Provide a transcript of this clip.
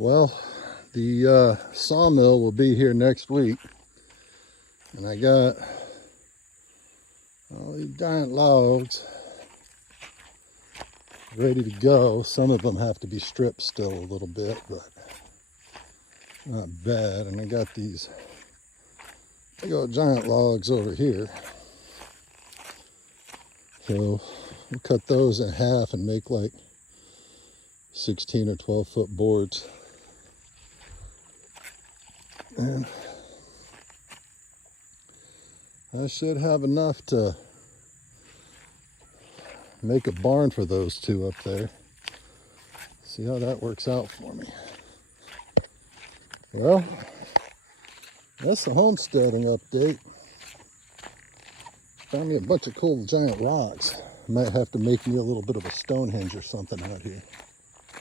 Well, the sawmill will be here next week, and I got all these giant logs ready to go. Some of them have to be stripped still a little bit, but not bad. And I got these big old giant logs over here. So we'll cut those in half and make like 16 or 12 foot boards. And I should have enough to make a barn for those two up there. See how that works out for me. Well, that's the homesteading update. Found me a bunch of cool giant rocks. Might have to make me a little bit of a Stonehenge or something out here.